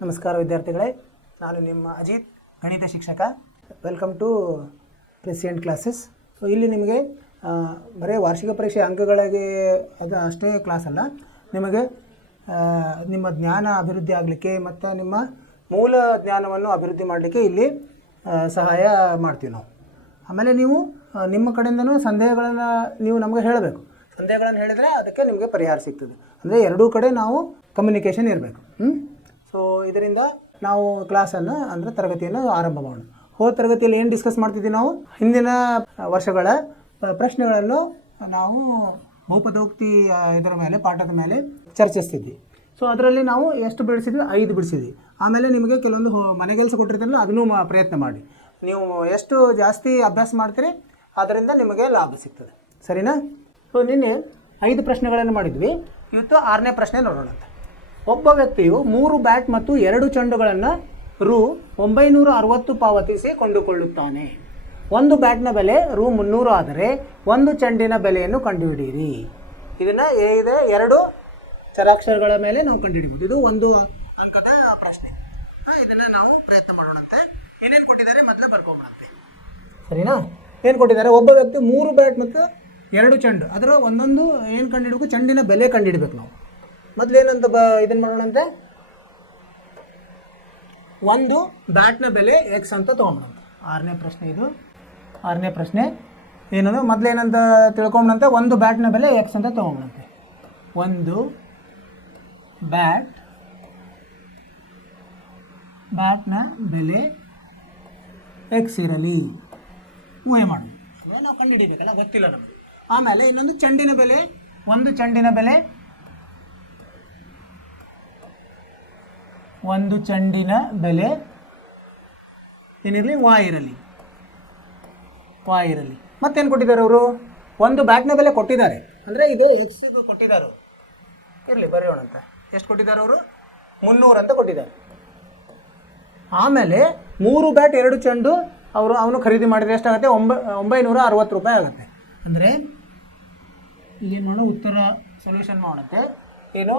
ನಮಸ್ಕಾರ ವಿದ್ಯಾರ್ಥಿಗಳೇ, ನಾನು ನಿಮ್ಮ ಅಜಿತ್, ಗಣಿತ ಶಿಕ್ಷಕ. Welcome to president classes. So ಇಲ್ಲಿ ನಿಮಗೆ ಬರೀ ವಾರ್ಷಿಕ ಪರೀಕ್ಷೆ ಅಂಕಗಳಿಗೆ ಅದು ಅಷ್ಟೇ ಕ್ಲಾಸ್ ಅಲ್ಲ, ನಿಮಗೆ ನಿಮ್ಮ ಜ್ಞಾನ ಅಭಿವೃದ್ಧಿ ಆಗಲಿಕ್ಕೆ ಮತ್ತು ನಿಮ್ಮ ಮೂಲ ಜ್ಞಾನವನ್ನು ಅಭಿವೃದ್ಧಿ ಮಾಡಲಿಕ್ಕೆ ಇಲ್ಲಿ ಸಹಾಯ ಮಾಡ್ತೀವಿ ನಾವು. ಆಮೇಲೆ ನೀವು ನಿಮ್ಮ ಕಡೆಯಿಂದನೂ ಸಂದೇಹಗಳನ್ನು ನೀವು ನಮಗೆ ಹೇಳಬೇಕು. ಸಂದೇಹಗಳನ್ನು ಹೇಳಿದರೆ ಅದಕ್ಕೆ ನಿಮಗೆ ಪರಿಹಾರ ಸಿಗ್ತದೆ. ಅಂದರೆ ಎರಡೂ ಕಡೆ ನಾವು ಕಮ್ಯುನಿಕೇಷನ್ ಇರಬೇಕು. ಸೊ ಇದರಿಂದ ನಾವು ಕ್ಲಾಸನ್ನು ಅಂದರೆ ತರಗತಿಯನ್ನು ಆರಂಭ ಮಾಡೋಣ. ಹೋದ ತರಗತಿಯಲ್ಲಿ ಏನು ಡಿಸ್ಕಸ್ ಮಾಡ್ತಿದ್ವಿ ನಾವು, ಹಿಂದಿನ ವರ್ಷಗಳ ಪ್ರಶ್ನೆಗಳನ್ನು ನಾವು ಬಹುಪದೋಕ್ತಿ ಇದರ ಮೇಲೆ ಪಾಠದ ಮೇಲೆ ಚರ್ಚಿಸ್ತಿದ್ವಿ. ಸೊ ಅದರಲ್ಲಿ ನಾವು ಎಷ್ಟು ಬಿಡಿಸಿದ್ವಿ? 5 ಬಿಡಿಸಿದ್ವಿ. ಆಮೇಲೆ ನಿಮಗೆ ಕೆಲವೊಂದು ಮನೆಗೆಲಸ ಕೊಟ್ಟಿರ್ತಾರಲ್ಲ, ಅದನ್ನೂ ಪ್ರಯತ್ನ ಮಾಡಿ. ನೀವು ಎಷ್ಟು ಜಾಸ್ತಿ ಅಭ್ಯಾಸ ಮಾಡ್ತೀರಿ ಅದರಿಂದ ನಿಮಗೆ ಲಾಭ ಸಿಗ್ತದೆ. ಸರಿನಾ? ಸೊ ನಿನ್ನೆ 5 ಪ್ರಶ್ನೆಗಳನ್ನು ಮಾಡಿದ್ವಿ. ಇವತ್ತು 6ನೇ ಪ್ರಶ್ನೆ ನೋಡೋಣ. ಒಬ್ಬ ವ್ಯಕ್ತಿಯು 3 ಬ್ಯಾಟ್ ಮತ್ತು 2 ಚೆಂಡುಗಳನ್ನು ರು 960 ಪಾವತಿಸಿ ಕೊಂಡುಕೊಳ್ಳುತ್ತಾನೆ. ಒಂದು ಬ್ಯಾಟ್ನ ಬೆಲೆ ರು 300 ಆದರೆ ಒಂದು ಚೆಂಡಿನ ಬೆಲೆಯನ್ನು ಕಂಡುಹಿಡಿಯಿರಿ. ಇದನ್ನು ಇದೆ 2 ಚರಾಕ್ಷರಗಳ ಮೇಲೆ ನಾವು ಕಂಡುಹಿಡಿಬೋದು. ಇದು 1 ಅಂಕದ ಪ್ರಶ್ನೆ. ಇದನ್ನು ನಾವು ಪ್ರಯತ್ನ ಮಾಡೋಣಂತೆ. ಏನೇನು ಕೊಟ್ಟಿದ್ದಾರೆ ಮೊದಲು ಬರ್ಕೊಂಬಂತೆ. ಸರಿನಾ? ಏನು ಕೊಟ್ಟಿದ್ದಾರೆ? ಒಬ್ಬ ವ್ಯಕ್ತಿ 3 ಬ್ಯಾಟ್ ಮತ್ತು 2 ಚೆಂಡು, ಅದರ ಒಂದೊಂದು ಏನು ಕಂಡುಹಿಡಬೇಕು? ಚೆಂಡಿನ ಬೆಲೆ ಕಂಡುಹಿಡಬೇಕು ನಾವು. ಮೊದಲೇನಂತ ಇದನ್ನು ಮಾಡೋಣಂತೆ. ಒಂದು ಬ್ಯಾಟ್ನ ಬೆಲೆ ಎಕ್ಸ್ ಅಂತ ತೊಗೊಂಬಂತೆ. 6ನೇ ಪ್ರಶ್ನೆ ಇದು. 6ನೇ ಪ್ರಶ್ನೆ ಏನದು? ಮೊದಲೇನಂತ ತಿಳ್ಕೊಂಬಂತೆ, ಒಂದು ಬ್ಯಾಟ್ನ ಬೆಲೆ ಎಕ್ಸ್ ಅಂತ ತೊಗೊಂಬಂತೆ. ಒಂದು ಬ್ಯಾಟ್ನ ಬೆಲೆ ಎಕ್ಸ್ ಇರಲಿ, ಊಹೆ ಮಾಡೋದು. ನಾವು ಕಂಡುಹಿಡಿಬೇಕಲ್ಲ, ಗೊತ್ತಿಲ್ಲ ನಮಗೆ. ಆಮೇಲೆ ಇನ್ನೊಂದು ಚೆಂಡಿನ ಬೆಲೆ, ಒಂದು ಚೆಂಡಿನ ಏನಿರಲಿ? ವಾಯ್ ಇರಲಿ. ಮತ್ತೇನು ಕೊಟ್ಟಿದ್ದಾರೆ ಅವರು? ಒಂದು ಬ್ಯಾಟ್ನ ಬೆಲೆ ಕೊಟ್ಟಿದ್ದಾರೆ, ಅಂದರೆ ಇದು ಎಕ್ಸ್ ಕೊಟ್ಟಿದ್ದಾರೆ. ಇರಲಿ, ಬರೆಯೋಣಂತ. ಎಷ್ಟು ಕೊಟ್ಟಿದ್ದಾರೆ ಅವರು? 300 ಅಂತ ಕೊಟ್ಟಿದ್ದಾರೆ. ಆಮೇಲೆ 3 ಬ್ಯಾಟ್ 2 ಚೆಂಡು ಅವನು ಖರೀದಿ ಮಾಡಿದರೆ ಎಷ್ಟಾಗುತ್ತೆ? 960 ರೂಪಾಯಿ ಆಗುತ್ತೆ. ಅಂದರೆ ಏನು ಮಾಡೋ? ಉತ್ತರ ಸೊಲ್ಯೂಷನ್ ಮಾಡೋಂತೆ. ಏನು?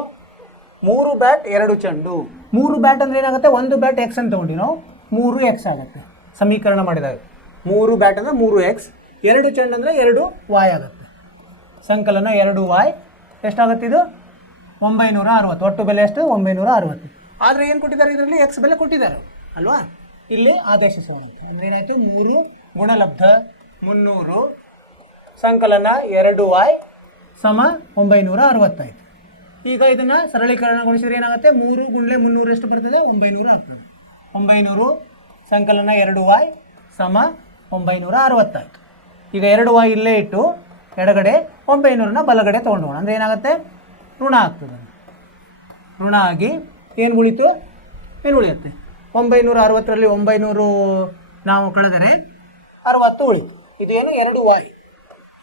3 ಬ್ಯಾಟ್ 2 ಚೆಂಡು. 3 ಬ್ಯಾಟ್ ಅಂದರೆ ಏನಾಗುತ್ತೆ? ಒಂದು ಬ್ಯಾಟ್ ಎಕ್ಸ್ ಅಂತ ತೊಗೊಂಡು ನಾವು 3 ಎಕ್ಸ್ ಆಗುತ್ತೆ ಸಮೀಕರಣ ಮಾಡಿದಾಗ. 3 ಬ್ಯಾಟ್ ಅಂದರೆ 3 ಎಕ್ಸ್, 2 ಚೆಂಡು ಅಂದರೆ 2 ವಾಯ್ ಆಗುತ್ತೆ. ಸಂಕಲನ 2 ವಾಯ್ ಎಷ್ಟಾಗುತ್ತೆ? ಇದು 960. ಒಟ್ಟು ಬೆಲೆ ಎಷ್ಟು? 960. ಆದರೆ ಏನು ಕೊಟ್ಟಿದ್ದಾರೆ? ಇದರಲ್ಲಿ ಎಕ್ಸ್ ಬೆಲೆ ಕೊಟ್ಟಿದ್ದಾರೆ ಅಲ್ವಾ? ಇಲ್ಲಿ ಆದೇಶಿಸೋಣಂತೆ. ಅಂದರೆ ಏನಾಯಿತು? 3 ಗುಣಲಬ್ಧ 300 ಸಂಕಲನ 2 ವಾಯ್ ಸಮ 960 ಆಯಿತು. ಈಗ ಇದನ್ನು ಸರಳೀಕರಣಗೊಳಿಸಿದ್ರೆ ಏನಾಗುತ್ತೆ? 3 ಗುಣಲೆ 300 ಎಷ್ಟು ಬರ್ತದೆ? 900 ಆಗ್ತದೆ. 900 ಸಂಕಲನ 2 ವಾಯ್ ಸಮ 960 ಆಯಿತು. ಈಗ 2 ವಾಯ್ ಇಲ್ಲೇ ಇಟ್ಟು ಎಡಗಡೆ 900ನ ಬಲಗಡೆ ತೊಗೊಂಡೋಣ. ಅಂದರೆ ಏನಾಗುತ್ತೆ? ಋಣ ಆಗ್ತದೆ. ಋಣ ಆಗಿ ಏನು ಉಳಿತು? ಏನು ಉಳಿಯುತ್ತೆ? 960ರಲ್ಲಿ 900 ನಾವು ಕಳೆದರೆ 60 ಉಳಿತು. ಇದೇನು? 2 ವಾಯ್.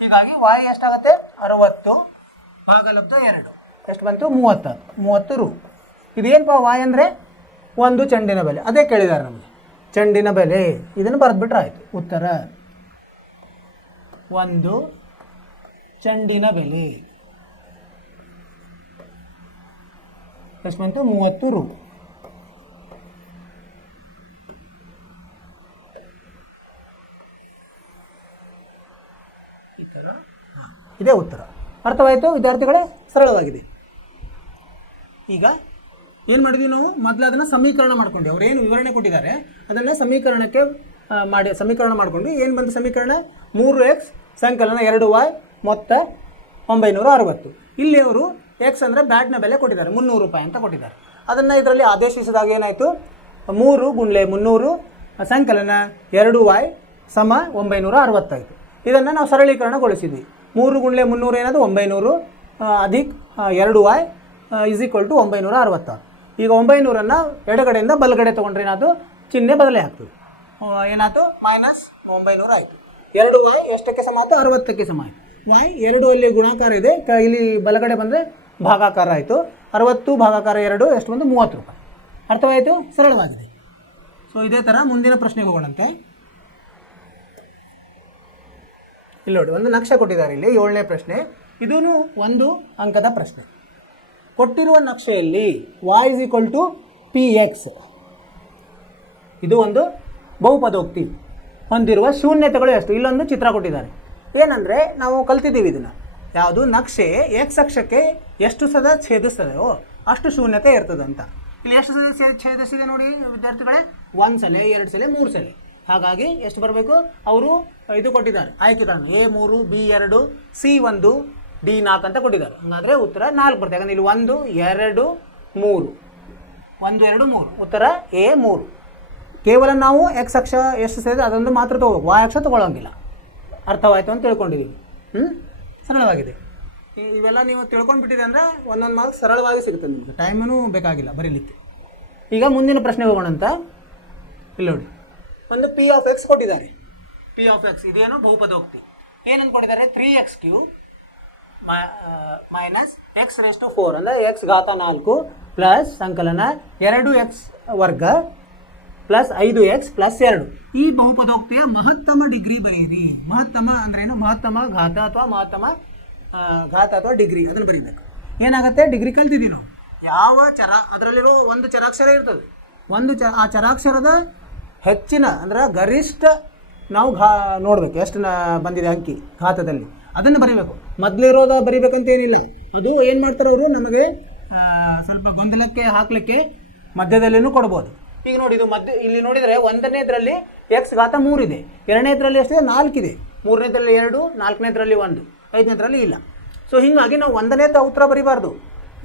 ಹೀಗಾಗಿ ವಾಯ್ ಎಷ್ಟಾಗುತ್ತೆ? 60 ಭಾಗಲಬ್ಧ 2 ಎಷ್ಟು ಬಂತು? 30 ರು. ಇದೇನಪ್ಪ ವಾಯ್ ಅಂದರೆ? ಒಂದು ಚೆಂಡಿನ ಬೆಲೆ. ಅದೇ ಕೇಳಿದ್ದಾರೆ ನಮಗೆ, ಚೆಂಡಿನ ಬೆಲೆ. ಇದನ್ನು ಬರೆದ್ಬಿಟ್ರೆ ಆಯಿತು ಉತ್ತರ. ಒಂದು ಚೆಂಡಿನ ಬೆಲೆ ಎಷ್ಟು ಬಂತು? 30 ರು. ಇದೇ ಉತ್ತರ. ಅರ್ಥವಾಯಿತು ವಿದ್ಯಾರ್ಥಿಗಳೇ? ಸರಳವಾಗಿದೆ. ಈಗ ಏನು ಮಾಡಿದ್ವಿ ನಾವು? ಮೊದಲು ಅದನ್ನು ಸಮೀಕರಣ ಮಾಡ್ಕೊಂಡು, ಅವ್ರು ಏನು ವಿವರಣೆ ಕೊಟ್ಟಿದ್ದಾರೆ ಅದನ್ನು ಸಮೀಕರಣಕ್ಕೆ ಸಮೀಕರಣ ಮಾಡಿಕೊಂಡು ಏನು ಬಂತು ಸಮೀಕರಣ? 3x ಸಂಕಲನ 2 ವಾಯ್ ಮೊತ್ತ 960. ಇಲ್ಲಿ ಅವರು ಎಕ್ಸ್ ಅಂದರೆ ಬ್ಯಾಟ್ನ ಬೆಲೆ ಕೊಟ್ಟಿದ್ದಾರೆ, 300 ರೂಪಾಯಿ ಅಂತ ಕೊಟ್ಟಿದ್ದಾರೆ. ಅದನ್ನು ಇದರಲ್ಲಿ ಆದೇಶಿಸಿದಾಗ ಏನಾಯಿತು? 3 ಗುಣಲೆ 300 ಸಂಕಲನ 2 ವಾಯ್ ಸಮ 960 ಆಯಿತು. ಇದನ್ನು ನಾವು ಸರಳೀಕರಣಗೊಳಿಸಿದ್ವಿ. 3 ಗುಣಲೆ 300 ಏನಾದರೂ 900 ಅಧಿಕ್ 2 ವಾಯ್ ಈಸ್ ಈಕ್ವಲ್ ಟು 960. ಈಗ 900ಅನ್ನು ಎಡಗಡೆಯಿಂದ ಬಲಗಡೆ ತೊಗೊಂಡ್ರೆ ಏನಾದರೂ ಚಿಹ್ನೆ ಬದಲೇ ಆಗ್ತದೆ. ಏನಾಯ್ತು? ಮೈನಸ್ 900 ಆಯಿತು. 2 ವಾಯ್ ಎಷ್ಟಕ್ಕೆ ಸಮ ಆಯಿತು? 60ಕ್ಕೆ ಸಮ ಆಯಿತು. ವಾಯ್ 2 ಅಲ್ಲಿ ಗುಣಾಕಾರ ಇದೆ, ಇಲ್ಲಿ ಬಲಗಡೆ ಬಂದರೆ ಭಾಗಾಕಾರ ಆಯಿತು. 60 ಭಾಗಾಕಾರ 2 ಎಷ್ಟು ಬಂದು? 30 ರೂಪಾಯಿ. ಅರ್ಥವಾಯಿತು? ಸರಳವಾಗಿದೆ. ಸೊ ಇದೇ ಥರ ಮುಂದಿನ ಪ್ರಶ್ನೆಗೆ ಹೋಗೋಣಂತೆ. ಇಲ್ಲಿ ನೋಡಿ, ಒಂದು ನಕ್ಷೆ ಕೊಟ್ಟಿದ್ದಾರೆ ಇಲ್ಲಿ. 7ನೇ ಪ್ರಶ್ನೆ. ಇದೂ 1 ಅಂಕದ ಪ್ರಶ್ನೆ. ಕೊಟ್ಟಿರುವ ನಕ್ಷೆಯಲ್ಲಿ y = ಪಿ ಎಕ್ಸ್ ಇದು ಒಂದು ಬಹುಪದೋಕ್ತಿ ಹೊಂದಿರುವ ಶೂನ್ಯತೆಗಳು ಎಷ್ಟು. ಇಲ್ಲೊಂದು ಚಿತ್ರ ಕೊಟ್ಟಿದ್ದಾರೆ. ಏನಂದರೆ ನಾವು ಕಲ್ತಿದ್ದೀವಿ ಇದನ್ನು, ಯಾವುದು ನಕ್ಷೆ ಎಕ್ಸ್ ಅಕ್ಷಕ್ಕೆ ಎಷ್ಟು ಸದ ಛೇದಿಸ್ತದೆಯೋ ಅಷ್ಟು ಶೂನ್ಯತೆ ಇರ್ತದೆ ಅಂತ. ಇಲ್ಲಿ ಎಷ್ಟು ಸಲ ಛೇದಿಸಿದೆ ನೋಡಿ ವಿದ್ಯಾರ್ಥಿಗಳೇ, 1 ಸಲ 2 ಸಲ 3 ಸಲ. ಹಾಗಾಗಿ ಎಷ್ಟು ಬರಬೇಕು, ಅವರು ಇದು ಕೊಟ್ಟಿದ್ದಾರೆ ಆಯ್ಕೆಗಳನ್ನು A3 B2 C1 D4 ಅಂತ ಕೊಟ್ಟಿದ್ದಾರೆ. ಹಾಗಾದರೆ ಉತ್ತರ 4 ಬರ್ತದೆ. ಯಾಕಂದರೆ ಇಲ್ಲಿ 1 2 3 1 2 3 ಉತ್ತರ A3. ಕೇವಲ ನಾವು ಎಕ್ಸ್ ಅಕ್ಷ ಎಷ್ಟು ಸೇರಿದೆ ಅದೊಂದು ಮಾತ್ರ ತೊಗೋಬೇಕು, ವಾಯ್ ಅಕ್ಷ ತೊಗೊಳ್ಳೋಂಗಿಲ್ಲ. ಅರ್ಥವಾಯಿತು ಅಂತ ತಿಳ್ಕೊಂಡಿದ್ದೀವಿ. ಸರಳವಾಗಿದೆ. ಇವೆಲ್ಲ ನೀವು ತಿಳ್ಕೊಂಡ್ಬಿಟ್ಟಿದೆ ಅಂದರೆ ಒಂದೊಂದು ಮಾರ್ಕ್ಸ್ ಸರಳವಾಗಿ ಸಿಗುತ್ತೆ ನಿಮಗೆ, ಟೈಮೂ ಬೇಕಾಗಿಲ್ಲ ಬರೀಲಿಕ್ಕೆ. ಈಗ ಮುಂದಿನ ಪ್ರಶ್ನೆ ಹೋಗೋಣ ಅಂತ. ಇಲ್ಲಿ ನೋಡಿ, ಒಂದು ಪಿ ಆಫ್ ಎಕ್ಸ್ ಕೊಟ್ಟಿದ್ದಾರೆ. ಪಿ ಆಫ್ ಎಕ್ಸ್ ಇದೇನು ಬಹುಪದೋಕ್ತಿ. ಏನಂತ ಕೊಟ್ಟಿದ್ದಾರೆ, 3x³ ಮೈನಸ್ x⁴ ಅಂದರೆ x⁴ ಪ್ಲಸ್ ಸಂಕಲನ 2x ವರ್ಗ ಪ್ಲಸ್ 5x ಪ್ಲಸ್ 2. ಈ ಬಹುಪದೋಕ್ತಿಯ ಮಹತ್ತಮ ಡಿಗ್ರಿ ಬರೆಯಿರಿ. ಮಹತ್ತಮ ಅಂದ್ರೇನು, ಮಹತ್ತಮ ಘಾತ ಅಥವಾ ಡಿಗ್ರಿ ಅದನ್ನು ಬರೀಬೇಕು. ಏನಾಗುತ್ತೆ, ಡಿಗ್ರಿ ಕಲ್ತಿದ್ದೀವಿ ನಾವು. ಯಾವ ಅದರಲ್ಲಿರೋ ಒಂದು ಚರಾಕ್ಷರ ಇರ್ತದೆ, ಆ ಚರಾಕ್ಷರದ ಹೆಚ್ಚಿನ ಅಂದರೆ ಗರಿಷ್ಠ ನಾವು ನೋಡಬೇಕು ಎಷ್ಟು ಬಂದಿದೆ ಅಂಕಿ ಘಾತದಲ್ಲಿ, ಅದನ್ನು ಬರೀಬೇಕು. ಮೊದಲಿರೋದು ಬರೀಬೇಕಂತ ಏನಿಲ್ಲ. ಅದು ಏನು ಮಾಡ್ತಾರೆ ಅವರು, ನಮಗೆ ಸ್ವಲ್ಪ ಗೊಂದಲಕ್ಕೆ ಹಾಕಲಿಕ್ಕೆ ಮಧ್ಯದಲ್ಲಿನೂ ಕೊಡ್ಬೋದು. ಈಗ ನೋಡಿ, ಇದು ಇಲ್ಲಿ ನೋಡಿದರೆ 1ನೇದರಲ್ಲಿ x⁻3 ಇದೆ, 2ನೇದರಲ್ಲಿ ಎಷ್ಟಿದೆ 4 ಇದೆ, 3ನೇದರಲ್ಲಿ 2, 4ನೇದರಲ್ಲಿ 1, 5ನೇದರಲ್ಲಿ ಇಲ್ಲ. ಸೊ ಹೀಗಾಗಿ ನಾವು 1ನೇದ ಉತ್ತರ ಬರೀಬಾರ್ದು.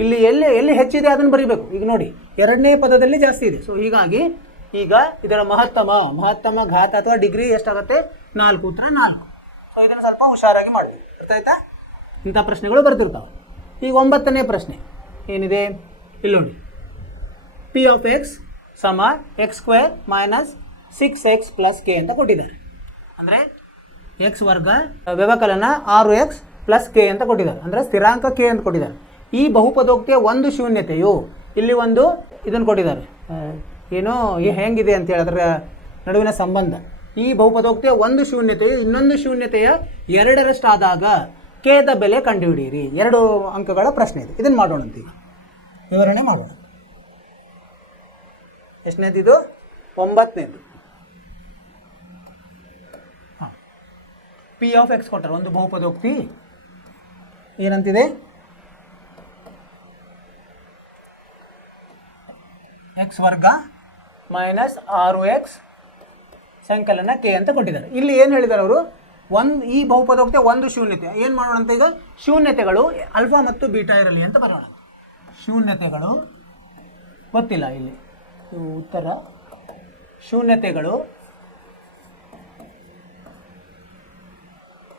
ಇಲ್ಲಿ ಎಲ್ಲಿ ಹೆಚ್ಚಿದೆ ಅದನ್ನು ಬರೀಬೇಕು. ಈಗ ನೋಡಿ 2ನೇ ಪದದಲ್ಲಿ ಜಾಸ್ತಿ ಇದೆ. ಸೊ ಹೀಗಾಗಿ ಈಗ ಇದರ ಮಹತ್ತಮ ಘಾತ ಅಥವಾ ಡಿಗ್ರಿ ಎಷ್ಟಾಗುತ್ತೆ, 4, ಉತ್ತರ 4. ಸೊ ಇದನ್ನು ಸ್ವಲ್ಪ ಹುಷಾರಾಗಿ ಮಾಡಬೇಕು. ಅರ್ಥ ಆಯ್ತಾ? ಇಂಥ ಪ್ರಶ್ನೆಗಳು ಬರ್ತಿರ್ತಾವೆ. ಈಗ 9ನೇ ಪ್ರಶ್ನೆ ಏನಿದೆ, ಇಲ್ಲಿ ನೋಡಿ, ಪಿ ಆಫ್ ಎಕ್ಸ್ ಸಮ x² minus 6x plus K ಅಂತ ಕೊಟ್ಟಿದ್ದಾರೆ. ಅಂದರೆ ಎಕ್ಸ್ ವರ್ಗ ವ್ಯವಕಲನ 6x ಪ್ಲಸ್ ಕೆ ಅಂತ ಕೊಟ್ಟಿದ್ದಾರೆ. ಅಂದರೆ ಸ್ಥಿರಾಂಕ ಕೆ ಅಂತ ಕೊಟ್ಟಿದ್ದಾರೆ. ಈ ಬಹುಪದೋಕ್ತಿಯ ಒಂದು ಶೂನ್ಯತೆಯು ಇಲ್ಲಿ ಒಂದು ಇದನ್ನು ಕೊಟ್ಟಿದ್ದಾರೆ, ಏನೋ ಹೆಂಗಿದೆ ಅಂತೇಳಿ ಅದರ ನಡುವಿನ ಸಂಬಂಧ. ಈ ಬಹುಪದೋಕ್ತಿಯ ಒಂದು ಶೂನ್ಯತೆಯು ಇನ್ನೊಂದು ಶೂನ್ಯತೆಯ 2ರಷ್ಟಾದಾಗ ಕೇದ ಬೆಲೆ ಕಂಡುಹಿಡಿಯಿರಿ. 2 ಅಂಕಗಳ ಪ್ರಶ್ನೆ ಇದೆ. ಇದನ್ನು ಮಾಡೋಣ ಅಂತ ಈಗ ವಿವರಣೆ ಮಾಡೋಣ. ಎಷ್ಟನೇದಿದು, 9ನೇದು. ಹಾಂ, ಪಿ ಆಫ್ ಎಕ್ಸ್ ಕೊಟ್ಟರೆ ಒಂದು ಬಹುಪದೋಕ್ತಿ ಏನಂತಿದೆ, ಎಕ್ಸ್ ವರ್ಗ ಮೈನಸ್ 6x ಸಂಕಲನ ಕೆ ಅಂತ ಕೊಟ್ಟಿದ್ದಾರೆ. ಇಲ್ಲಿ ಏನು ಹೇಳಿದ್ದಾರೆ ಅವರು, ಈ ಬಹುಪದೋಕ್ತಿಯ ಒಂದು ಶೂನ್ಯತೆ. ಏನು ಮಾಡೋಣ ಅಂತ ಈಗ, ಶೂನ್ಯತೆಗಳು ಆಲ್ಫಾ ಮತ್ತು ಬೀಟಾ ಇರಲಿ ಅಂತ ಬರೋಣ. ಶೂನ್ಯತೆಗಳು ಗೊತ್ತಿಲ್ಲ ಇಲ್ಲಿ ಉತ್ತರ. ಶೂನ್ಯತೆಗಳು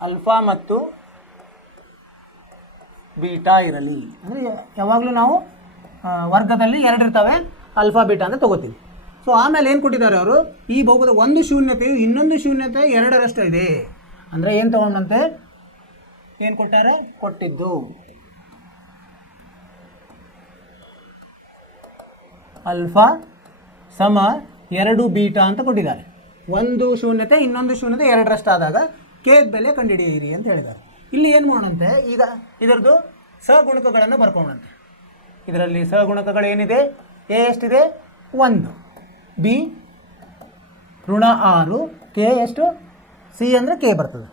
ಆಲ್ಫಾ ಮತ್ತು ಬೀಟಾ ಇರಲಿ. ಅಂದರೆ ಯಾವಾಗಲೂ ನಾವು ವರ್ಗದಲ್ಲಿ 2 ಇರ್ತವೆ, ಆಲ್ಫಾ ಬೀಟಾ ಅಂತ ತಗೋತೀವಿ. ಸೊ ಆಮೇಲೆ ಏನು ಕೊಟ್ಟಿದ್ದಾರೆ ಅವರು, ಈ ಬಹುಪದ ಒಂದು ಶೂನ್ಯತೆಯು ಇನ್ನೊಂದು ಶೂನ್ಯತೆ 2ರಷ್ಟು ಇದೆ. ಅಂದರೆ ಏನು ತಗೊಂಡಂತೆ, ಏನು ಕೊಟ್ಟಾರೆ, ಕೊಟ್ಟಿದ್ದು ಆಲ್ಫಾ ಸಮ 2 ಬೀಟಾ ಅಂತ ಕೊಟ್ಟಿದ್ದಾರೆ. ಒಂದು ಶೂನ್ಯತೆ ಇನ್ನೊಂದು ಶೂನ್ಯತೆ 2ರಷ್ಟಾದಾಗ ಕೇದ ಬೆಲೆ ಕಂಡುಹಿಡಿಯಿರಿ ಅಂತ ಹೇಳಿದ್ದಾರೆ. ಇಲ್ಲಿ ಏನು ಮಾಡೋಣಂತೆ, ಈಗ ಇದರದ್ದು ಸಹಗುಣಕಗಳನ್ನು ಬರ್ಕೊಳ್ಳೋಣಂತೆ. ಇದರಲ್ಲಿ ಸಹಗುಣಕಗಳು ಏನಿದೆ, ಎ ಎಷ್ಟಿದೆ 1, ಬಿ -6, ಕೆ ಎಷ್ಟು, ಸಿ ಅಂದರೆ ಕೆ ಬರ್ತದೆ.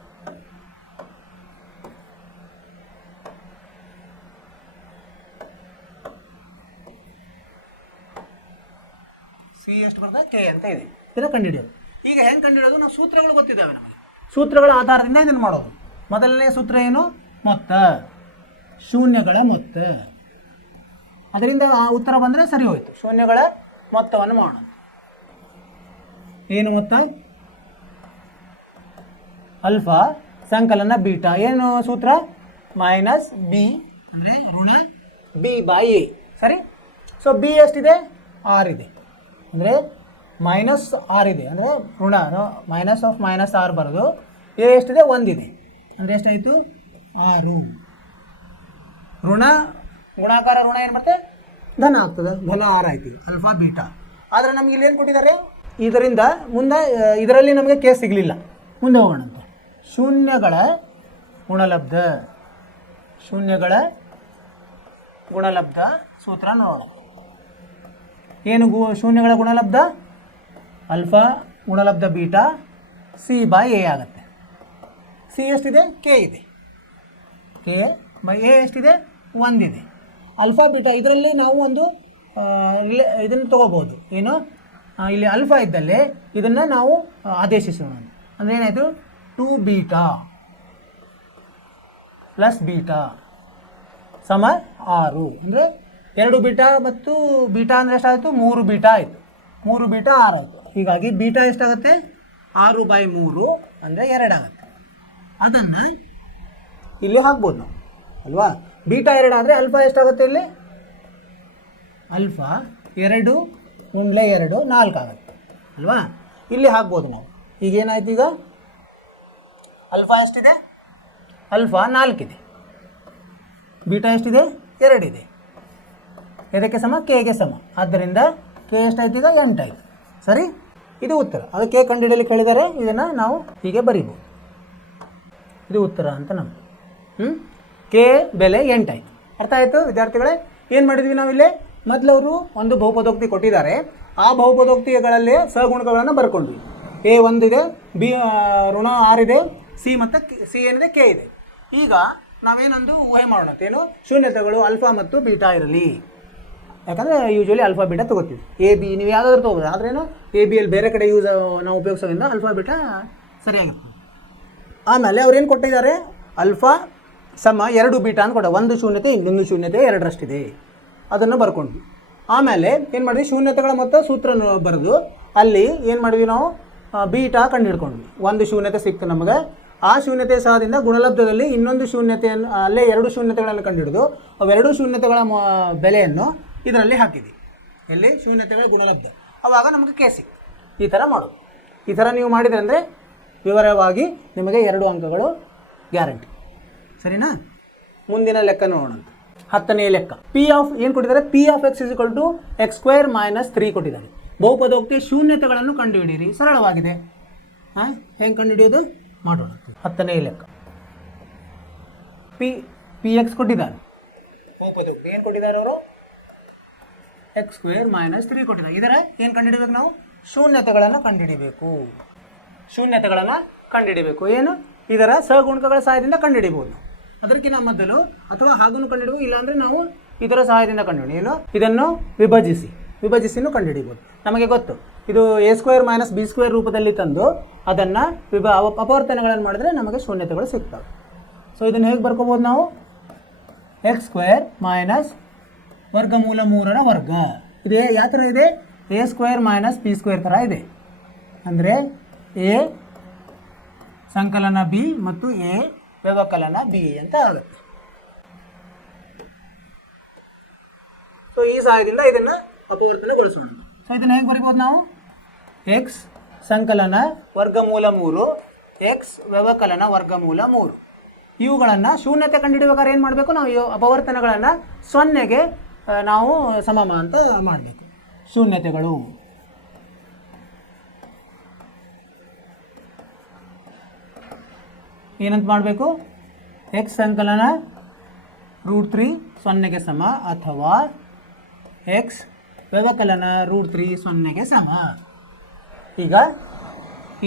ಸಿ ಎಷ್ಟು ಬರ್ತದೆ, ಕೆ ಅಂತ ಇದೆ. ಇದನ್ನು ಕಂಡುಹಿಡಿಯೋದು. ಈಗ ಹೆಂಗೆ ಕಂಡುಹಿಡಿಯೋದು, ನಾವು ಸೂತ್ರಗಳು ಗೊತ್ತಿದ್ದಾವೆ ನಮಗೆ. ಸೂತ್ರಗಳ ಆಧಾರದಿಂದ ಇದನ್ನು ಮಾಡೋದು. ಮೊದಲನೇ ಸೂತ್ರ ಏನು, ಮೊತ್ತ, ಶೂನ್ಯಗಳ ಮೊತ್ತ. ಅದರಿಂದ ಆ ಉತ್ತರ ಬಂದರೆ ಸರಿ ಹೋಯಿತು. ಶೂನ್ಯಗಳ ಮೊತ್ತವನ್ನು ಮಾಡೋಣ. ಏನು ಮೊತ್ತ, ಅಲ್ಫಾ ಸಂಕಲನ ಬೀಟಾ. ಏನು ಸೂತ್ರ, ಮೈನಸ್ ಬಿ ಅಂದರೆ ಋಣ ಬಿ ಬೈ ಎ. ಸರಿ. ಸೊ ಬಿ ಎಷ್ಟಿದೆ, 6 ಇದೆ, ಅಂದರೆ -6 ಇದೆ, ಅಂದರೆ ಋಣ ಮೈನಸ್ ಆಫ್ -6 ಬರೋದು. ಎ ಎಷ್ಟಿದೆ, 1 ಇದೆ, ಅಂದರೆ ಎಷ್ಟಾಯಿತು 6. ಋಣ ಗುಣಾಕಾರ ಋಣ ಏನು ಮತ್ತೆ ಧನ ಆಗ್ತದೆ, ಧನ 6 ಆಯ್ತು ಅಲ್ಫಾ ಬೀಟಾ. ಆದರೆ ನಮ್ಗೆ ಇಲ್ಲಿ ಏನು ಕೊಟ್ಟಿದ್ದಾರೆ, ಇದರಿಂದ ಮುಂದೆ ಇದರಲ್ಲಿ ನಮಗೆ ಕೇಸ್ ಸಿಗಲಿಲ್ಲ. ಮುಂದೆ ಹೋಗೋಣಂತೆ. ಶೂನ್ಯಗಳ ಗುಣಲಬ್ಧ, ಶೂನ್ಯಗಳ ಗುಣಲಬ್ಧ ಸೂತ್ರ ನೋಡೋಣ. ಏನು ಶೂನ್ಯಗಳ ಗುಣಲಬ್ಧ ಅಲ್ಫಾ ಗುಣಲಬ್ಧ ಬೀಟಾ ಸಿ ಬೈ ಎ ಆಗುತ್ತೆ. ಸಿ ಎಷ್ಟಿದೆ? ಕೆ ಇದೆ. ಕೆ ಬೈ ಎ ಎಷ್ಟಿದೆ? 1 ಇದೆ. ಅಲ್ಫಾ ಬೀಟಾ ಇದರಲ್ಲಿ ನಾವು ಒಂದು ಇದನ್ನು ತೊಗೋಬೋದು. ಏನು ಇಲ್ಲಿ ಅಲ್ಫಾ ಇದ್ದಲ್ಲಿ ಇದನ್ನು ನಾವು ಆದೇಶಿಸೋಣ. ಅಂದರೆ ಏನಾಯಿತು? 2 ಬೀಟಾ ಪ್ಲಸ್ ಬೀಟಾ ಸಮ 6. ಅಂದರೆ 2 ಬೀಟಾ ಮತ್ತು ಬೀಟಾ ಅಂದರೆ ಎಷ್ಟಾಯಿತು? 3 ಬೀಟಾ ಆಯಿತು. 3 ಬೀಟಾ 6 ಆಯಿತು. ಹೀಗಾಗಿ ಬೀಟಾ ಎಷ್ಟಾಗುತ್ತೆ? 6/3 ಅಂದರೆ 2 ಆಗುತ್ತೆ. ಅದನ್ನು ಇಲ್ಲಿ ಹಾಕ್ಬೋದು ನಾವು ಅಲ್ವಾ? ಬೀಟಾ 2 ಆದರೆ ಅಲ್ಫಾ ಎಷ್ಟಾಗುತ್ತೆ? ಇಲ್ಲಿ ಅಲ್ಫಾ 2 × 2 4 ಆಗುತ್ತೆ ಅಲ್ವಾ? ಇಲ್ಲಿ ಹಾಕ್ಬೋದು ನಾವು. ಈಗೇನಾಯ್ತು? ಈಗ ಅಲ್ಫಾ ಎಷ್ಟಿದೆ? ಅಲ್ಫಾ 4 ಇದೆ. ಬೀಟಾ ಎಷ್ಟಿದೆ? 2 ಇದೆ. ಇದಕ್ಕೆ ಸಮ ಕೆಗೆ ಸಮ. ಆದ್ದರಿಂದ ಕೆ ಎಷ್ಟಾಯ್ತು? ಈಗ 8 ಆಯಿತು. ಸರಿ, ಇದು ಉತ್ತರ. ಅದು ಕೆ ಕಂಡುಹಿಡಿಯಲಿಕ್ಕೆ ಹೇಳಿದರೆ ಇದನ್ನು ನಾವು ಹೀಗೆ ಬರಿಬೋದು. ಇದು ಉತ್ತರ ಅಂತ ನಮ್ಗೆ ಕೆ ಬೆಲೆ 8 ಆಯಿತು. ಅರ್ಥ ಆಯಿತು ವಿದ್ಯಾರ್ಥಿಗಳೇ? ಏನು ಮಾಡಿದ್ವಿ ನಾವಿಲ್ಲಿ? ಮೊದಲು ಅವರು ಒಂದು ಬಹುಪದೋಕ್ತಿ ಕೊಟ್ಟಿದ್ದಾರೆ. ಆ ಬಹುಪದೋಕ್ತಿಗಳಲ್ಲಿ ಸಹಗುಣಕಗಳನ್ನು ಬರ್ಕೊಂಡ್ವಿ. ಎ 1 ಇದೆ, ಬಿ ಋಣ 6 ಇದೆ, ಸಿ ಮತ್ತು ಸಿ ಏನಿದೆ? ಕೆ ಇದೆ. ಈಗ ನಾವೇನೊಂದು ಊಹೆ ಮಾಡೋಣ. ಏನು? ಶೂನ್ಯತೆಗಳು ಅಲ್ಫಾ ಮತ್ತು ಬೀಟಾ ಇರಲಿ. ಯಾಕಂದರೆ ಯೂಶ್ವಲಿ ಅಲ್ಫಾ ಬೀಟಾ ತೊಗೋತೀವಿ. ಎ ಬಿ ನೀವು ಯಾವುದಾದ್ರೂ ತೊಗೋಬೋದು. ಆದ್ರೇನು ಎ ಬಿಯಲ್ಲಿ ಬೇರೆ ಕಡೆ ನಾವು ಉಪಯೋಗಿಸೋದ್ರಿಂದ ಅಲ್ಫಾ ಬೀಟಾ ಸರಿಯಾಗಿರ್ತದೆ. ಆಮೇಲೆ ಅವ್ರೇನು ಕೊಟ್ಟಿದ್ದಾರೆ? ಅಲ್ಫಾ ಸಮ 2 ಬೀಟಾ ಅಂತ ಕೊಟ್ಟ. ಒಂದು ಶೂನ್ಯತೆ ಇನ್ನೊಂದು ಶೂನ್ಯತೆ 2ರಷ್ಟಿದೆ. ಅದನ್ನು ಬರ್ಕೊಂಡ್ವಿ. ಆಮೇಲೆ ಏನು ಮಾಡಿದ್ವಿ? ಶೂನ್ಯತೆಗಳ ಮೊತ್ತ ಸೂತ್ರ ಬರೆದು ಅಲ್ಲಿ ಏನು ಮಾಡಿದ್ವಿ? ನಾವು ಬೀಟಾ ಕಂಡು ಹಿಡ್ಕೊಂಡ್ವಿ. ಒಂದು ಶೂನ್ಯತೆ ಸಿಕ್ತು ನಮಗೆ. ಆ ಶೂನ್ಯತೆ ಸಹದಿಂದ ಗುಣಲಬ್ಧದಲ್ಲಿ ಇನ್ನೊಂದು ಶೂನ್ಯತೆಯನ್ನು, ಅಲ್ಲೇ 2 ಶೂನ್ಯತೆಗಳನ್ನು ಕಂಡುಹಿಡಿದು ಅವೆರಡು ಶೂನ್ಯತೆಗಳ ಬೆಲೆಯನ್ನು ಇದರಲ್ಲಿ ಹಾಕಿದ್ವಿ. ಎಲ್ಲಿ? ಶೂನ್ಯತೆಗಳ ಗುಣಲಬ್ಧ. ಆವಾಗ ನಮಗೆ ಕೆ ಸಿಕ್ತು. ಈ ಥರ ಮಾಡೋದು. ಈ ಥರ ನೀವು ಮಾಡಿದರೆ ಅಂದರೆ ವಿವರವಾಗಿ ನಿಮಗೆ 2 ಅಂಕಗಳು ಗ್ಯಾರಂಟಿ. ಸರಿನಾ? ಮುಂದಿನ ಲೆಕ್ಕ ನೋಡೋಣ. 10ನೇ ಲೆಕ್ಕ. ಪಿ ಆಫ್ ಏನು ಕೊಟ್ಟಿದ್ದಾರೆ? P of X is equal to x² - 3 ಕೊಟ್ಟಿದ್ದಾರೆ. ಬಹುಪದೋಕ್ತಿ ಶೂನ್ಯತೆಗಳನ್ನು ಕಂಡುಹಿಡಿಯಿರಿ. ಸರಳವಾಗಿದೆ. ಹೆಂಗೆ ಕಂಡುಹಿಡಿಯೋದು ಮಾಡೋಣ. 10ನೇ ಲೆಕ್ಕ. ಪಿ ಎಕ್ಸ್ ಕೊಟ್ಟಿದ್ದಾರೆ. ಬಹುಪದೋಕ್ತಿ ಏನು ಕೊಟ್ಟಿದ್ದಾರೆ ಅವರು? x² - 3 ಕೊಟ್ಟಿದ್ದಾರೆ. ಇದರ ಏನು ಕಂಡುಹಿಡಿಬೇಕು? ನಾವು ಶೂನ್ಯತೆಗಳನ್ನು ಕಂಡುಹಿಡಿಬೇಕು. ಶೂನ್ಯತೆಗಳನ್ನು ಕಂಡುಹಿಡಿಬೇಕು. ಏನು? ಇದರ ಸಹಗುಣಕಗಳ ಸಹಾಯದಿಂದ ಕಂಡುಹಿಡಿಬೋದು. ಅದಕ್ಕಿಂತ ಮೊದಲು ಅಥವಾ ಹಾಗೂ ಕಂಡುಹಿಡಿಬೋದು. ಇಲ್ಲಾಂದರೆ ನಾವು ಇದರ ಸಹಾಯದಿಂದ ಕಂಡುಹಿಡಿ. ಏನು? ಇದನ್ನು ವಿಭಜಿಸಿನೂ ಕಂಡುಹಿಡಿಬೋದು. ನಮಗೆ ಗೊತ್ತು ಇದು a² - b² ರೂಪದಲ್ಲಿ ತಂದು ಅದನ್ನು ಅಪವರ್ತನಗಳನ್ನು ಮಾಡಿದ್ರೆ ನಮಗೆ ಶೂನ್ಯತೆಗಳು ಸಿಗ್ತವೆ. ಸೊ ಇದನ್ನು ಹೇಗೆ ಬರ್ಕೋಬೋದು ನಾವು? x² - ವರ್ಗಮೂಲ 3ರ ವರ್ಗ. ಇದೆ ಯಾವ ಥರ ಇದೆ? a² - b² ಥರ ಇದೆ. ಅಂದರೆ ಎ ಸಂಕಲನ ಬಿ ಮತ್ತು ಎ ವ್ಯವಕಲನ ಬಿ ಅಂತ ಆಗುತ್ತೆ. ಸೊ ಈ ಸಹಾಯದಿಂದ ಇದನ್ನು ಅಪವರ್ತನಗೊಳಿಸೋಣ. ಸೊ ಇದನ್ನು ಹೇಗೆ ಬರಿಬೋದು ನಾವು? ಎಕ್ಸ್ ಸಂಕಲನ ವರ್ಗಮೂಲ 3, ಎಕ್ಸ್ ವ್ಯವಕಲನ ವರ್ಗಮೂಲ 3. ಇವುಗಳನ್ನು ಶೂನ್ಯತೆ ಕಂಡುಹಿಡಿಯಬೇಕಾದ್ರೆ ಏನು ಮಾಡಬೇಕು? ನಾವು ಈ ಅಪವರ್ತನಗಳನ್ನು 0ಗೆ ನಾವು ಸಮಮ ಅಂತ ಮಾಡಬೇಕು. ಶೂನ್ಯತೆಗಳು ಏನಂತ ಮಾಡಬೇಕು? ಎಕ್ಸ್ ಸಂಕಲನ √3 0ಗೆ ಸಮ ಅಥವಾ ಎಕ್ಸ್ ವ್ಯವಕಲನ √3 0ಗೆ ಸಮ. ಈಗ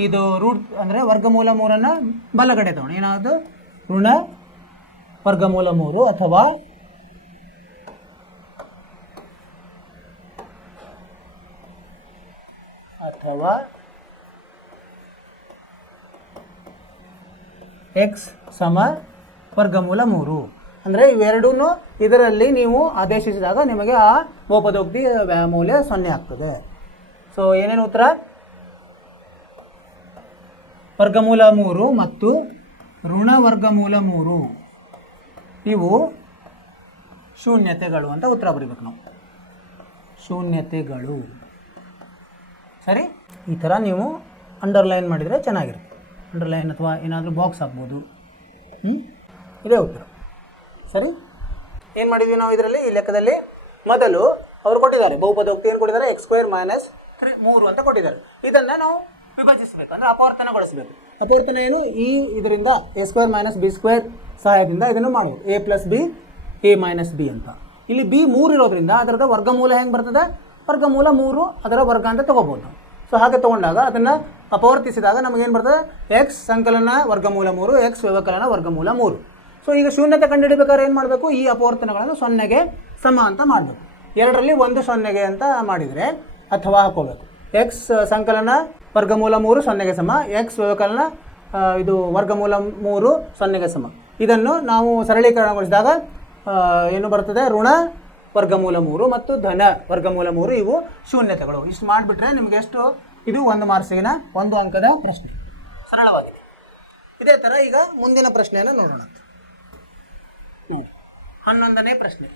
ಇದು ರೂಟ್ ಅಂದರೆ ವರ್ಗಮೂಲ 3ನ್ನು ಬಲಗಡೆ ತಗೊಂಡು ಏನಾದರೂ ಋಣ ವರ್ಗಮೂಲ 3 ಅಥವಾ ಎಕ್ಸ್ ಸಮ ವರ್ಗಮೂಲ 3 ಅಂದರೆ ಇವೆರಡೂ ಇದರಲ್ಲಿ ನೀವು ಆದೇಶಿಸಿದಾಗ ನಿಮಗೆ ಆ ಬಹುಪದೋಕ್ತಿ ಮೌಲ್ಯ 0 ಆಗ್ತದೆ. ಸೊ ಏನೇನು ಉತ್ತರ? ವರ್ಗಮೂಲ 3 ಮತ್ತು ಋಣ ವರ್ಗಮೂಲ 3 ಇವು ಶೂನ್ಯತೆಗಳು ಅಂತ ಉತ್ತರ ಬರೀಬೇಕು ನಾವು. ಶೂನ್ಯತೆಗಳು. ಸರಿ, ಈ ಥರ ನೀವು ಅಂಡರ್ಲೈನ್ ಮಾಡಿದರೆ ಚೆನ್ನಾಗಿರುತ್ತೆ. ಅಂಡರ್ಲೈನ್ ಅಥವಾ ಏನಾದರೂ ಬಾಕ್ಸ್ ಹಾಕ್ಬೋದು. ಇದೇ ಉತ್ತರ. ಸರಿ, ಏನು ಮಾಡಿದ್ವಿ ನಾವು ಇದರಲ್ಲಿ? ಈ ಲೆಕ್ಕದಲ್ಲಿ ಮೊದಲು ಅವರು ಕೊಟ್ಟಿದ್ದಾರೆ ಬಹುಪದೋಕ್ತಿ ಏನು ಕೊಟ್ಟಿದ್ದಾರೆ? x² - 3 ಅಂತ ಕೊಟ್ಟಿದ್ದಾರೆ. ಇದನ್ನು ನಾವು ವಿಭಜಿಸಬೇಕು, ಅಂದರೆ ಅಪವರ್ತನಗೊಳಿಸಬೇಕು. ಅಪವರ್ತನ ಏನು? ಈ ಇದರಿಂದ a² - b² ಸಹಾಯದಿಂದ ಇದನ್ನು ಮಾಡ್ಬೋದು. a + b a - b ಅಂತ. ಇಲ್ಲಿ b 3 ಇರೋದ್ರಿಂದ ಅದರದ ವರ್ಗಮೂಲ ಹೆಂಗೆ ಬರ್ತದೆ? ವರ್ಗಮೂಲ 3 ಅದರ ವರ್ಗ ಅಂತ ತೊಗೋಬೋದು ನಾವು. ಸೊ ಹಾಗೆ ತೊಗೊಂಡಾಗ ಅದನ್ನು ಅಪವರ್ತಿಸಿದಾಗ ನಮಗೇನು ಬರ್ತದೆ, ಎಕ್ಸ್ ಸಂಕಲನ ವರ್ಗಮೂಲ 3, ಎಕ್ಸ್ ವ್ಯವಕಲನ ವರ್ಗಮೂಲ 3. ಸೊ ಈಗ ಶೂನ್ಯತೆ ಕಂಡುಹಿಡಿಬೇಕಾದ್ರೆ ಏನು ಮಾಡಬೇಕು, ಈ ಅಪವರ್ತನಗಳನ್ನು 0ಗೆ ಸಮ ಅಂತ ಮಾಡಬೇಕು. 2ರಲ್ಲಿ 1 0ಗೆ ಅಂತ ಮಾಡಿದರೆ ಅಥವಾ ಹಾಕೋಬೇಕು. ಎಕ್ಸ್ ಸಂಕಲನ ವರ್ಗಮೂಲ 3 0ಗೆ ಸಮ, ಎಕ್ಸ್ ವ್ಯವಕಲನ ಇದು ವರ್ಗಮೂಲ 3 0ಗೆ ಸಮ. ಇದನ್ನು ನಾವು ಸರಳೀಕರಣಗೊಳಿಸಿದಾಗ ಏನು ಬರ್ತದೆ, ಋಣ ವರ್ಗಮೂಲ 3 ಮತ್ತು ಧನ ವರ್ಗಮೂಲ 3 ಇವು ಶೂನ್ಯತೆಗಳು. ಇಷ್ಟು ಮಾಡಿಬಿಟ್ರೆ ನಿಮಗೆ ಎಷ್ಟು, ಇದು 1 ಮಾರ್ಕ್ಸಿನ 1 ಅಂಕದ ಪ್ರಶ್ನೆ. ಸರಳವಾಗಿದೆ. ಇದೇ ಥರ ಈಗ ಮುಂದಿನ ಪ್ರಶ್ನೆಯನ್ನು ನೋಡೋಣ. 11ನೇ ಪ್ರಶ್ನೆ.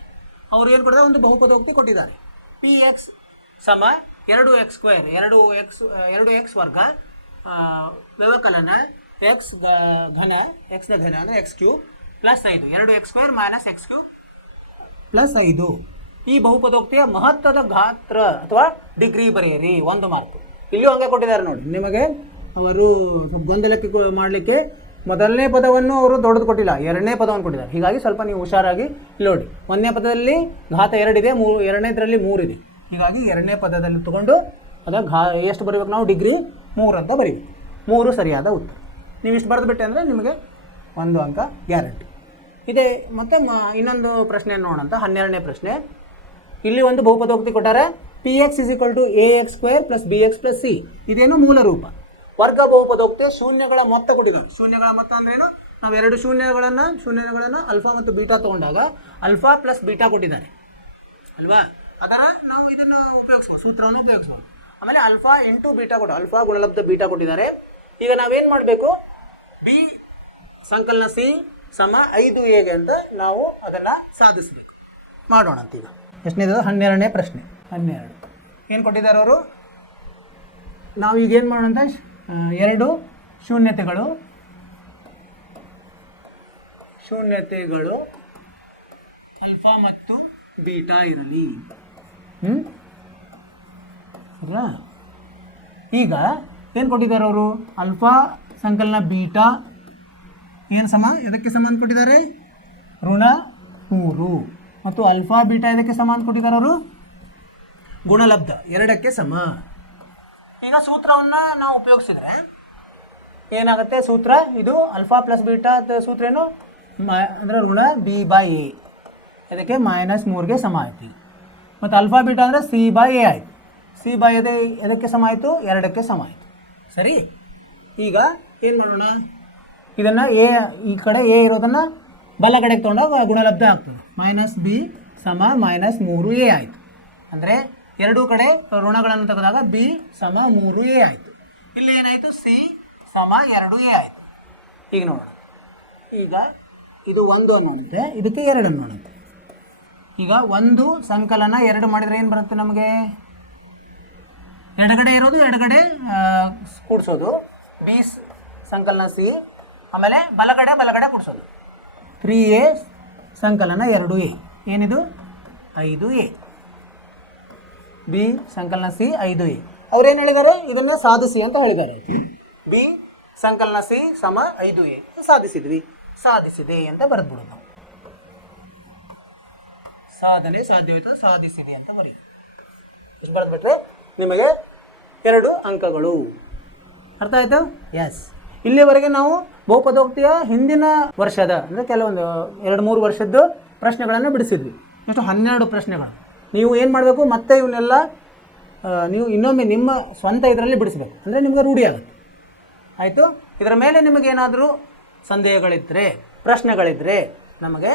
ಅವರು ಏನು ಕೊಡ್ತಾರೆ, ಒಂದು ಬಹುಪದೋಕ್ತಿ ಕೊಟ್ಟಿದ್ದಾರೆ. ಪಿ ಎಕ್ಸ್ ಸಮ 2x², 2x ವರ್ಗ ವ್ಯವಕಲನ ಎಕ್ಸ್ ಘನ, ಎಕ್ಸ್ನ ಘನ ಅಂದರೆ x³ plus 5, 2x² minus x³ plus 5. ಈ ಬಹುಪದೋಕ್ತಿಯ ಮಹತ್ವದ ಗಾತ್ರ ಅಥವಾ ಡಿಗ್ರಿ ಬರೆಯಿರಿ, 1 ಮಾರ್ಕ್. ಇಲ್ಲಿಯೂ ಹಂಗೆ ಕೊಟ್ಟಿದ್ದಾರೆ ನೋಡಿ. ನಿಮಗೆ ಅವರು ಸ್ವಲ್ಪ ಗೊಂದಲಕ್ಕೆ ಮಾಡಲಿಕ್ಕೆ ಮೊದಲನೇ ಪದವನ್ನು ಅವರು ದೊಡ್ಡದು ಕೊಟ್ಟಿಲ್ಲ, 2ನೇ ಪದವನ್ನು ಕೊಟ್ಟಿದ್ದಾರೆ. ಹೀಗಾಗಿ ಸ್ವಲ್ಪ ನೀವು ಹುಷಾರಾಗಿ ನೋಡಿ. 1ನೇ ಪದದಲ್ಲಿ ಘಾತ 2 ಇದೆ, 2ನೇದರಲ್ಲಿ 3 ಇದೆ. ಹೀಗಾಗಿ 2ನೇ ಪದದಲ್ಲಿ ತೊಗೊಂಡು ಎಷ್ಟು ಬರೀಬೇಕು ನಾವು, ಡಿಗ್ರಿ 3 ಅಂತ ಬರೀಬೇಕು. 3 ಸರಿಯಾದ ಉತ್ತರ. ನೀವು ಇಷ್ಟು ಬರೆದು ಬಿಟ್ಟೆ ಅಂದರೆ ನಿಮಗೆ 1 ಅಂಕ ಗ್ಯಾರಂಟಿ ಇದೆ. ಮತ್ತು ಇನ್ನೊಂದು ಪ್ರಶ್ನೆ ನೋಡೋಣ. 12ನೇ ಪ್ರಶ್ನೆ. ಇಲ್ಲಿ ಒಂದು ಬಹುಪದೋಕ್ತಿ ಕೊಟ್ಟಾರೆ. P x (ax² + bx + c). ಇದೇನು ಮೂಲ ರೂಪ. ವರ್ಗ ಬಹುಪದೋಕ್ತಿ ಶೂನ್ಯಗಳ ಮೊತ್ತ ಕೊಟ್ಟಿದ್ದಾರೆ. ಶೂನ್ಯಗಳ ಮೊತ್ತ ಅಂದ್ರೇನು, ನಾವು 2 ಶೂನ್ಯಗಳನ್ನು ಅಲ್ಫಾ ಮತ್ತು ಬೀಟಾ ತೊಗೊಂಡಾಗ ಅಲ್ಫಾ ಪ್ಲಸ್ ಬೀಟಾ ಕೊಟ್ಟಿದ್ದಾರೆ ಅಲ್ವಾ. ಅದರ ನಾವು ಇದನ್ನು ಉಪಯೋಗಿಸ್ಬೋದು, ಸೂತ್ರವನ್ನು ಉಪಯೋಗಿಸ್ಬೋದು. ಆಮೇಲೆ ಅಲ್ಫಾ ಇಂಟು ಬೀಟಾ ಅಲ್ಫಾ ಗುಣಲಬ್ಧ ಬೀಟಾ ಕೊಟ್ಟಿದ್ದಾರೆ. ಈಗ ನಾವೇನು ಮಾಡಬೇಕು, ಬಿ ಸಂಕಲನ ಸಿ ಸಮ 5a ಅಂತ ನಾವು ಅದನ್ನು ಸಾಧಿಸಬೇಕು. ಮಾಡೋಣ ಅಂತ. ಈಗ ಎಷ್ಟನೇದು, 12ನೇ ಪ್ರಶ್ನೆ. 12 ಏನು ಕೊಟ್ಟಿದ್ದಾರೆ ಅವರು, ನಾವು ಈಗೇನು ಮಾಡೋಣ ಅಂತ, 2 ಶೂನ್ಯತೆಗಳು ಅಲ್ಫಾ ಮತ್ತು ಬೀಟಾ ಇರಲಿ. ಈಗ ಏನು ಕೊಟ್ಟಿದ್ದಾರೆ ಅವರು, ಅಲ್ಫಾ ಸಂಕಲನ ಬೀಟಾ ಏನು ಸಮ, ಎದಕ್ಕೆ ಸಮ ಅಂತ ಕೊಟ್ಟಿದ್ದಾರೆ, ಋಣ 3. ಮತ್ತು ಅಲ್ಫಾ ಬೀಟಾ ಇದಕ್ಕೆ ಸಮ ಅಂತ ಕೊಟ್ಟಿದ್ದಾರೆ ಅವರು, ಗುಣಲಬ್ಧ 2ಕ್ಕೆ ಸಮ. ಈಗ ಸೂತ್ರವನ್ನು ನಾವು ಉಪಯೋಗಿಸಿದ್ರೆ ಏನಾಗುತ್ತೆ, ಸೂತ್ರ ಇದು ಅಲ್ಫಾ ಪ್ಲಸ್ ಬೀಟಾ ಸೂತ್ರ ಏನು ಅಂದರೆ ಋಣ b/a, ಇದಕ್ಕೆ -3ಗೆ ಸಮ ಆಯಿತು. ಮತ್ತು ಅಲ್ಫಾ ಬೀಟಾ ಅಂದರೆ c/a ಆಯಿತು. c/a ಎದಕ್ಕೆ ಸಮ ಆಯಿತು, 2ಕ್ಕೆ ಸಮ ಆಯಿತು. ಸರಿ. ಈಗ ಏನು ಮಾಡೋಣ, ಇದನ್ನು ಎ ಈ ಕಡೆ ಎ ಇರೋದನ್ನು ಬಲಗಡೆಗೆ ತೊಗೊಂಡಾಗ ಗುಣಲಬ್ಧ ಆಗ್ತದೆ. -b ಸಮ -3a ಆಯಿತು. ಅಂದರೆ ಎರಡೂ ಕಡೆ ಋಣಗಳನ್ನು ತೆಗೆದಾಗ b ಸಮ 3a ಆಯಿತು. ಇಲ್ಲಿ ಏನಾಯಿತು, c ಸಮ 2a ಆಯಿತು. ಈಗ ನೋಡೋಣ. ಈಗ ಇದು 1 ಅನ್ನೋಣಂತೆ, ಇದಕ್ಕೆ 2 ಅನ್ನೋಣಂತೆ. ಈಗ 1 ಸಂಕಲನ 2 ಮಾಡಿದರೆ ಏನು ಬರುತ್ತೆ ನಮಗೆ, ಎಡಗಡೆ ಇರೋದು ಎಡಗಡೆ ಕೂಡಿಸೋದು, ಬಿ ಸಂಕಲನ ಸಿ, ಆಮೇಲೆ ಬಲಗಡೆ ಕೂಡಿಸೋದು 3a ಸಂಕಲನ 2a, ಏನಿದು 5a. ಬಿ ಸಂಕಲನ ಸಿ 5a. ಅವ್ರೇನು ಹೇಳಿದ್ದಾರೆ, ಇದನ್ನು ಸಾಧಿಸಿ ಅಂತ ಹೇಳಿದ್ದಾರೆ. ಬಿ ಸಂಕಲನ ಸಿ ಸಮ 5a ಸಾಧಿಸಿದೆ ಅಂತ ಬರೆದ್ಬಿಡೋದು ನಾವು. ಸಾಧನೆ ಸಾಧ್ಯವಾಯಿತು, ಸಾಧಿಸಿದೆ ಅಂತ ಬರೀ ಇಷ್ಟು ಬರೆದ್ಬಿಟ್ರೆ ನಿಮಗೆ 2 ಅಂಕಗಳು. ಅರ್ಥ ಆಯಿತು? ಎಸ್. ಇಲ್ಲಿವರೆಗೆ ನಾವು ಬಹುಪದೋಕ್ತಿಯ ಹಿಂದಿನ ವರ್ಷದ ಅಂದರೆ ಕೆಲವೊಂದು 2-3 ವರ್ಷದ್ದು ಪ್ರಶ್ನೆಗಳನ್ನು ಬಿಡಿಸಿದ್ವಿ. ಎಷ್ಟು 12 ಪ್ರಶ್ನೆಗಳು. ನೀವು ಏನು ಮಾಡಬೇಕು, ಮತ್ತೆ ಇವನ್ನೆಲ್ಲ ನೀವು ಇನ್ನೊಮ್ಮೆ ನಿಮ್ಮ ಸ್ವಂತ ಇದರಲ್ಲಿ ಬಿಡಿಸ್ಬೇಕು, ಅಂದರೆ ನಿಮಗೆ ರೂಢಿ ಆಗುತ್ತೆ. ಆಯಿತು? ಇದರ ಮೇಲೆ ನಿಮಗೇನಾದರೂ ಸಂದೇಹಗಳಿದ್ದರೆ, ಪ್ರಶ್ನೆಗಳಿದ್ದರೆ ನಮಗೆ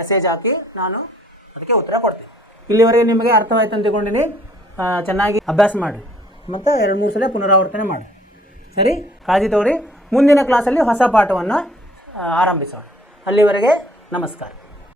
ಮೆಸೇಜ್ ಹಾಕಿ, ನಾನು ಅದಕ್ಕೆ ಉತ್ತರ ಕೊಡ್ತೀನಿ. ಇಲ್ಲಿವರೆಗೆ ನಿಮಗೆ ಅರ್ಥವಾಯ್ತು ಅಂತ ತಿಳ್ಕೊಂಡಿನಿ. ಚೆನ್ನಾಗಿ ಅಭ್ಯಾಸ ಮಾಡಿ ಮತ್ತು 2-3 ಸಲ ಪುನರಾವರ್ತನೆ ಮಾಡಿ. ಸರಿ, ಕಾಳಜಿ ತಗೋರಿ. ಮುಂದಿನ ಕ್ಲಾಸಲ್ಲಿ ಹೊಸ ಪಾಠವನ್ನು ಆರಂಭಿಸೋಣ. ಅಲ್ಲಿವರೆಗೆ ನಮಸ್ಕಾರ.